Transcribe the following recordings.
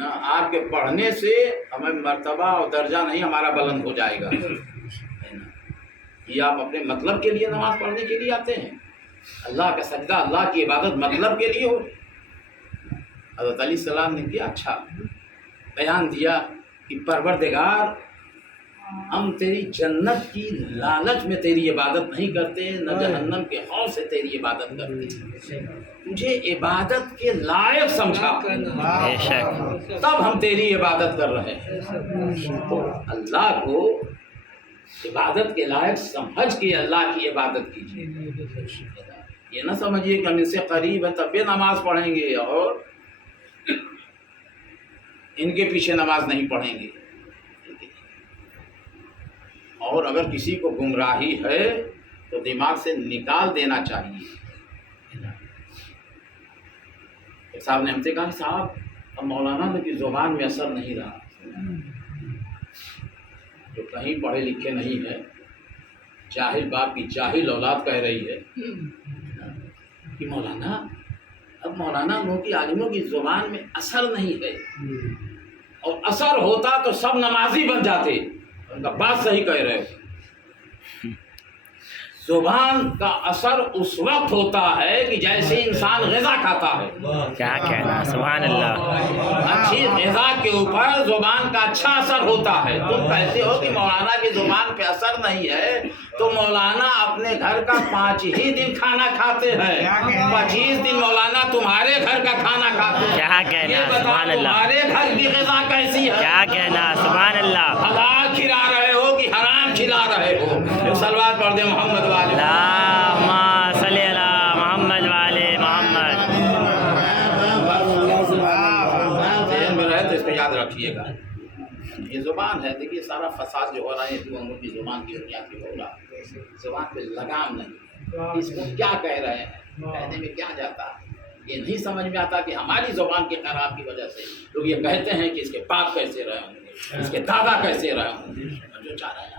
نا آپ کے پڑھنے سے ہمیں مرتبہ اور درجہ نہیں ہمارا بلند ہو جائے گا، ہے نا؟ یہ آپ اپنے مطلب کے لیے نماز پڑھنے کے لیے آتے ہیں، اللہ کا سجدہ اللہ کی عبادت مطلب کے لیے ہو۔ حضرت علیہ السلام نے کیا اچھا بیان دیا کہ پروردگار ہم تیری جنت کی لالچ میں تیری عبادت نہیں کرتے، نہ جہنم کے خوف سے تیری عبادت کرتے، تجھے عبادت کے لائق سمجھا تب ہم تیری عبادت کر رہے ہیں۔ تو اللہ کو عبادت کے لائق سمجھ کے اللہ کی عبادت کیجیے، یہ نہ سمجھیے کہ ہم ان سے قریب ہیں تب بھی نماز پڑھیں گے اور ان کے پیچھے نماز نہیں پڑھیں گے۔ اور اگر کسی کو گمراہی ہے تو دماغ سے نکال دینا چاہیے۔ ایک صاحب نے ہم سے کہا صاحب اب مولانا کی زبان میں اثر نہیں رہا، جو کہیں پڑھے لکھے نہیں ہے، جاہل باپ کی جاہل اولاد کہہ رہی ہے کہ مولانا اب مولانا لوگوں کی عالموں کی زبان میں اثر نہیں ہے، اور اثر ہوتا تو سب نمازی بن جاتے۔ ان کا بات صحیح کہہ رہے ہو، زبان کا اثر اس وقت ہوتا ہے کہ جیسے انسان غذا کھاتا ہے، کیا کہنا، سبحان اللہ، اچھی غذا کے اوپر زبان کا اچھا اثر ہوتا ہے۔ تم کہتے ہو کہ مولانا کی زبان پہ اثر نہیں ہے، تو مولانا اپنے گھر کا 5 ہی دن کھانا کھاتے ہیں، 25 دن مولانا تمہارے گھر کا کھانا کھاتے ہیں۔ کیا کہنا، یہ بتاؤ سبحان اللہ، تمہارے گھر کی غذا کیسی ہے؟ کیا کہنا، سبحان اللہ، حلال کھلا رہے ہو کہ حرام کھلا رہے ہو؟ ایک صلوات پڑھ دیں محمد والے اللہم صلی علی محمد والے محمد۔ ذہن میں رہے تو اس کو یاد رکھیے گا، یہ زبان ہے، دیکھیے سارا فساد جو ہو رہا ہے یہ انگور کی زبان کی وجہ سے ہو رہا ہے، زبان پہ لگام نہیں، اس کو کیا کہہ رہے ہیں، کہنے میں کیا جاتا ہے، یہ نہیں سمجھ میں آتا کہ ہماری زبان کے خراب کی وجہ سے لوگ یہ کہتے ہیں کہ اس کے باپ کیسے رہے ہوں گے، اس کے دادا کیسے رہے ہوں گے، جو چاہ رہے ہیں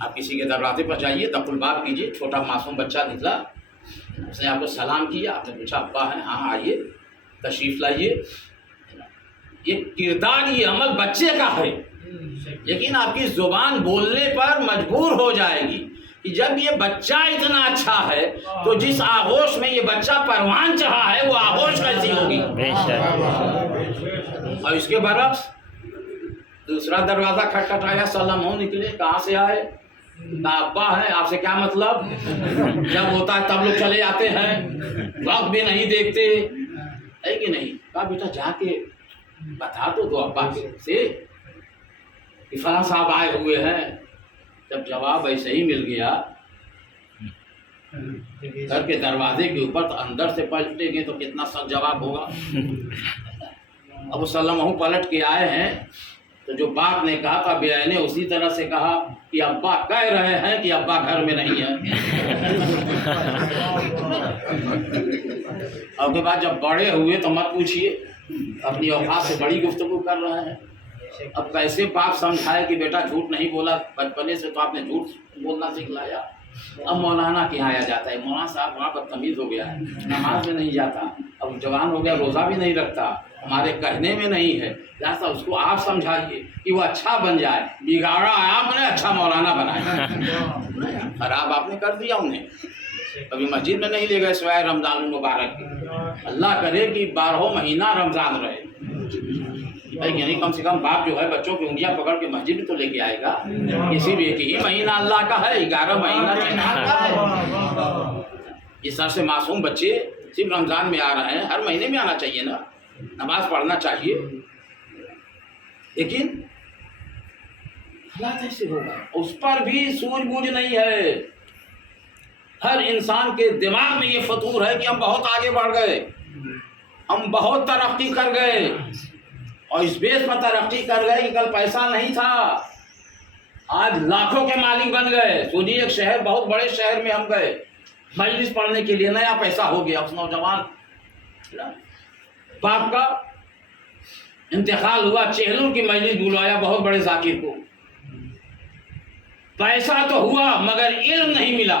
آپ کسی کے دروازے پر جائیے، دخل الباب کیجیے، چھوٹا معصوم بچہ نکلا، اس نے آپ کو سلام کیا، آپ نے پوچھا ابا ہیں؟ ہاں آئیے تشریف لائیے۔ یہ کردار، یہ عمل بچے کا ہے، لیکن آپ کی زبان بولنے پر مجبور ہو جائے گی کہ جب یہ بچہ اتنا اچھا ہے تو جس آغوش میں یہ بچہ پروان چڑھا ہے وہ آغوش کیسی ہوگی؟ اور اس کے برعکس دوسرا دروازہ کھٹکھٹایا، سلام ہو، نکلے، کہاں سے آئے؟ کہا ابا ہے، آپ سے کیا مطلب؟ جب ہوتا ہے تب لوگ چلے جاتے ہیں، وقت بھی نہیں دیکھتے، ہے کہ نہیں؟ کہا بیٹا جا کے بتا دو ابا سے کہ فلاں صاحب آئے ہوئے ہیں۔ جب جواب ایسے ہی مل گیا گھر کے دروازے کے اوپر، تو اندر سے پلٹیں گے تو کتنا سخت جواب ہوگا۔ ابو سلمہ پلٹ کے آئے ہیں تو جو باپ نے کہا تھا بیائی نے اسی طرح سے کہا کہ ابا کہہ رہے ہیں کہ ابا گھر میں نہیں ہے۔ اور کے بعد جب بڑے ہوئے تو مت پوچھیے، اپنی اوقات سے بڑی گفتگو کر رہے ہیں۔ اب کیسے باپ سمجھائے کہ بیٹا جھوٹ نہیں بولا، بچپنے سے تو آپ نے جھوٹ بولنا سکھلایا۔ اب مولانا کے یہاں آیا جاتا ہے، مولانا صاحب وہاں بدتمیز ہو گیا ہے، نماز میں نہیں جاتا، اب جوان ہو گیا، روزہ بھی نہیں رکھتا، ہمارے کہنے میں نہیں ہے، لہٰذا اس کو آپ سمجھائیے کہ وہ اچھا بن جائے۔ بگاڑا آپ نے، اچھا مولانا بنایا، خراب آپ نے کر دیا انہیں۔ کبھی مسجد میں نہیں لے گئے سوائے رمضان المبارک کے۔ اللہ کرے کہ 12 مہینہ رمضان رہے، یعنی کم سے کم باپ جو ہے بچوں کی انگلیاں پکڑ کے مسجد میں تو لے کے آئے گا۔ کسی بھی ایک ہی مہینہ اللہ کا ہے، 11 مہینہ جنات کا ہے۔ اس طرح سے معصوم بچے صرف رمضان میں آ رہے ہیں، ہر مہینے میں آنا چاہیے نا، نماز پڑھنا چاہیے، لیکن حالات ایسے ہوگا، اس پر بھی سوجھ بوجھ نہیں ہے۔ ہر انسان کے دماغ میں یہ فطور ہے کہ ہم بہت آگے بڑھ گئے، ہم بہت ترقی کر گئے، اور اس بیس پر ترقی کر گئے کہ کل پیسہ نہیں تھا، آج لاکھوں کے مالک بن گئے۔ سوچیے ایک شہر، بہت بڑے شہر میں ہم گئے مجلس پڑھنے کے لیے، نیا پیسہ ہو گیا، اس نوجوان باپ کا انتقال ہوا، چہلوں کی مجلس بلوایا بہت بڑے ذاکر کو، پیسہ تو ہوا مگر علم نہیں ملا۔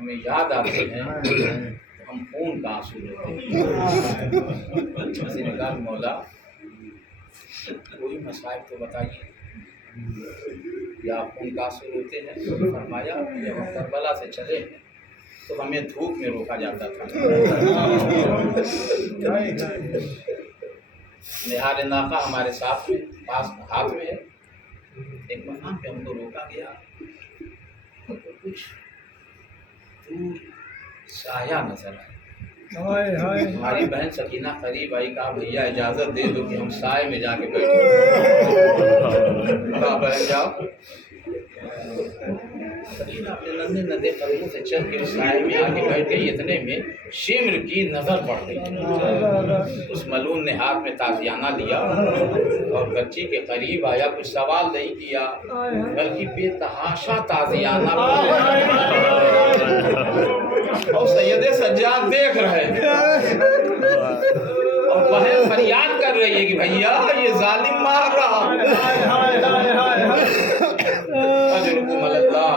ہمیں یاد آتے ہیں ہم خون کا آنسو لیتے ہیں. کسی نے کہا مولا کوئی مصائب تو بتائیے یا خون کا آنسو لیتے ہیں. فرمایا جب ہم کربلا سے چلے تو ہمیں دھوپ میں روکا جاتا تھا. نہار ناقہ ہمارے ساتھ میں پاس ہاتھ میں ہے. ایک مقام پہ ہم کو روکا گیا تو کچھ دور سایہ نظر آیا. ہماری بہن سکینہ قریب آئی, کہا بھیا اجازت دے دو کہ ہم سائے میں جا کے بیٹھے. کہا بہن جاؤ. سکینہ اپنے نندے نندے قدموں سے چل کے سائے میں آ کے بیٹھ گئی. اتنے میں شمر کی نظر پڑ گئی. اس ملعون نے ہاتھ میں تازیانہ لیا اور بچی کے قریب آیا. کچھ سوال نہیں کیا بلکہ بے تحاشا تازیانہ اور سید سجاد دیکھ رہے ہیں اور بہن فریاد کر رہی ہے کہ بھیا یہ ظالم مار رہا. اجرکم اللہ,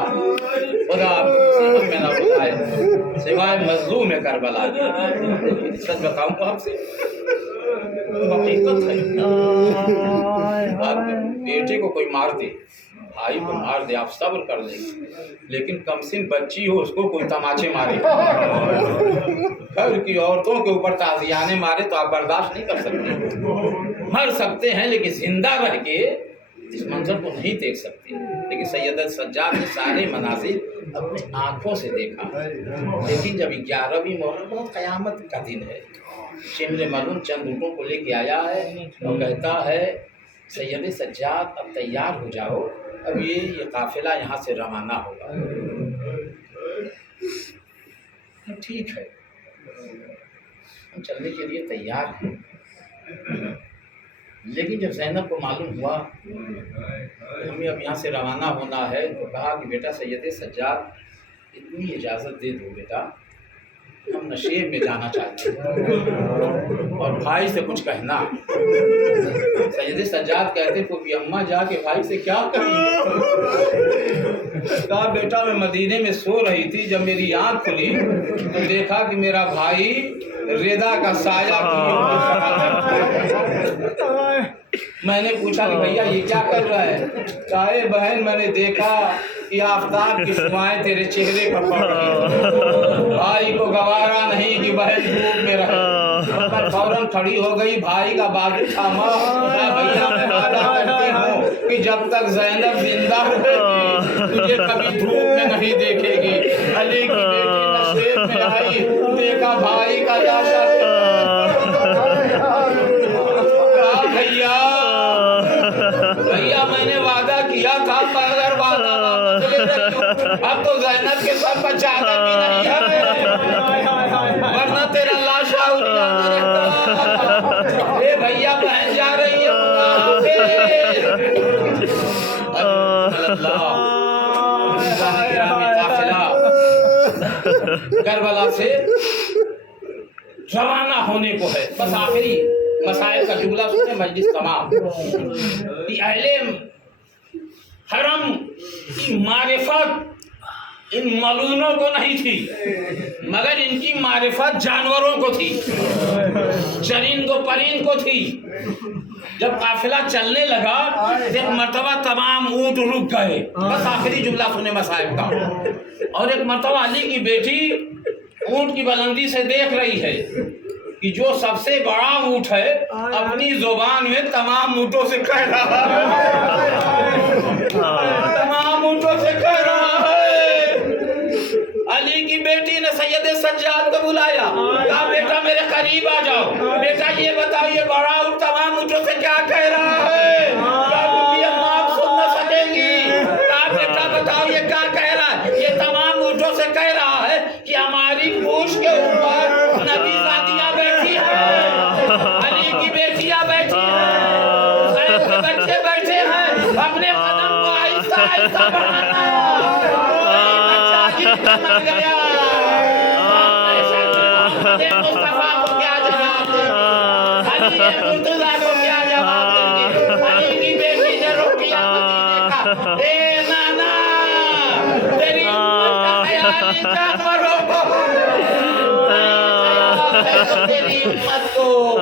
خدا آپ صحت میں نہ بتائے سوائے مظلوم کربلا. سچ بتاؤں تو آپ سے حقیقت ہے. آپ بیٹے کو کوئی مار دے, بھائی کو مار دے, آپ صبر کر لیں, لیکن کم سن بچی ہو اس کو کوئی تماچے مارے, گھر کی عورتوں کے اوپر تازیانے مارے تو آپ برداشت نہیں کر سکتے. مر سکتے ہیں لیکن زندہ رہ کے اس منظر کو نہیں دیکھ سکتے. لیکن سید سجاد نے سارے مناظر اپنی آنکھوں سے دیکھا. لیکن جب 11ویں محرم بہت قیامت کا دن ہے, شمر ملعون چند اونٹوں کو لے کے آیا ہے اور کہتا ہے سید سجاد اب تیار ہو جاؤ, اب یہ قافلہ یہاں سے روانہ ہوگا. ٹھیک ہے ہم چلنے کے لیے تیار ہیں. لیکن جب زینب کو معلوم ہوا کہ ہمیں اب یہاں سے روانہ ہونا ہے تو کہا کہ بیٹا سید سجاد اتنی اجازت دے دو بیٹا, ہم نشیب میں جانا چاہتے ہیں اور بھائی سے کچھ کہنا. سید سجاد کہتے تو بھی اماں جا کے بھائی سے کیا کہیں. کہا بیٹا میں مدینے میں سو رہی تھی, جب میری آنکھ کھلی تو دیکھا کہ میرا بھائی ردا کا سایہ میں نے پوچھا کہ بھیا یہ کیا کر رہا ہے. کہا بہن میں نے دیکھا کہ آفتاب کی شعاعیں تیرے چہرے پر پڑ رہی. بھائی کو گوارا نہیں کہ بہن دھوپ میں رہے, فوراً کھڑی ہو گئی, بھائی کا بازو تھاما. بھیا میں وعدہ کرتی ہوں کہ جب تک زینب زندہ رہے گی تجھے کبھی دھوپ میں نہیں دیکھے گی. علی کی بیٹی نشیب میں آئی, دیکھا بھائی کا لاشا. بھیا میں نے وعدہ کیا تھا مگر وعدہ اب تو زینب کے سر پر چادر بھی نہیں ہے, ورنہ تیرا لاشا اے بھیا بہن جا رہی ہے. کربلا سے روانہ ہونے کو ہے. بس آخری مسائل کا جملہ سنے مجلس تمام. اہل حرم کی معرفت ان ملعونوں کو نہیں تھی مگر ان کی معرفت جانوروں کو تھی, چرند و پرند کو تھی. جب قافلہ چلنے لگا ایک مرتبہ تمام اونٹ رک گئے. بس آخری جملہ سنے مسائل کا. اور ایک مرتبہ علی کی بیٹی اونٹ کی بلندی سے دیکھ رہی ہے کہ جو سب سے بڑا اونٹ ہے اپنی زبان میں تمام اونٹوں سے کہہ رہا ہے, تمام اونٹوں سے کہہ رہا ہے. علی کی بیٹی نے سید سجاد کو بلایا, کہا بیٹا میرے قریب آ جاؤ, بیٹا یہ بتاؤ یہ بڑا اونٹ تمام اونٹوں سے کیا کہہ رہا ہے, کیا بیٹی اماں آپ سن نہ سکیں گی. کہا بیٹا بتاؤ یہ کیا کہہ رہا ہے. یہ تمام اونٹوں سے کہہ رہا ہے کہ ہماری پوچھ کے اوپر نبی زادیاں بیٹھی ہیں, علی کی بیٹیاں بیٹھی ہیں, حسین کے بچے بیٹھے ہیں. اپنے قدم کو آہستہ آہستہ بڑھانا. بچہ گرتا مر گیا. مصطفیٰ کو کیا جواب دیں گے, علی مرتضیٰ کو کیا جواب دیں گے. علی کی بیٹی نے روکیا مدینے کا, اے نانا تیری امت کا خیال جانوروں کو تیری امت کو